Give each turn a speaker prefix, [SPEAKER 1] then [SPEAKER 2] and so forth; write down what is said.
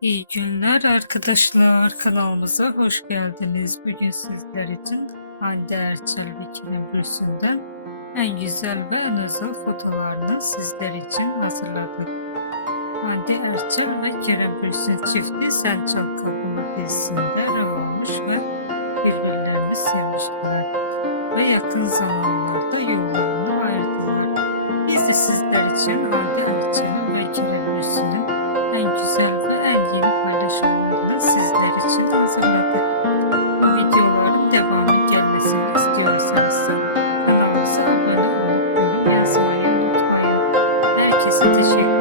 [SPEAKER 1] İyi günler arkadaşlar. Kanalımıza hoş geldiniz. Bugün sizler için Hande Erçel ve Kerem Bürsin'den en güzel ve en özel fotolarını sizler için hazırladık. Hande Erçel ve Kerem Bürsin çifti Sen Çal Kapımı dizisinde almış ve birbirlerini sevmiştiler. Ve yakın zamanlarda yollarını ayırdılar. Biz de sizler için Hande Erçel'in ve Kerem Bürsin'in en güzel Teşekkür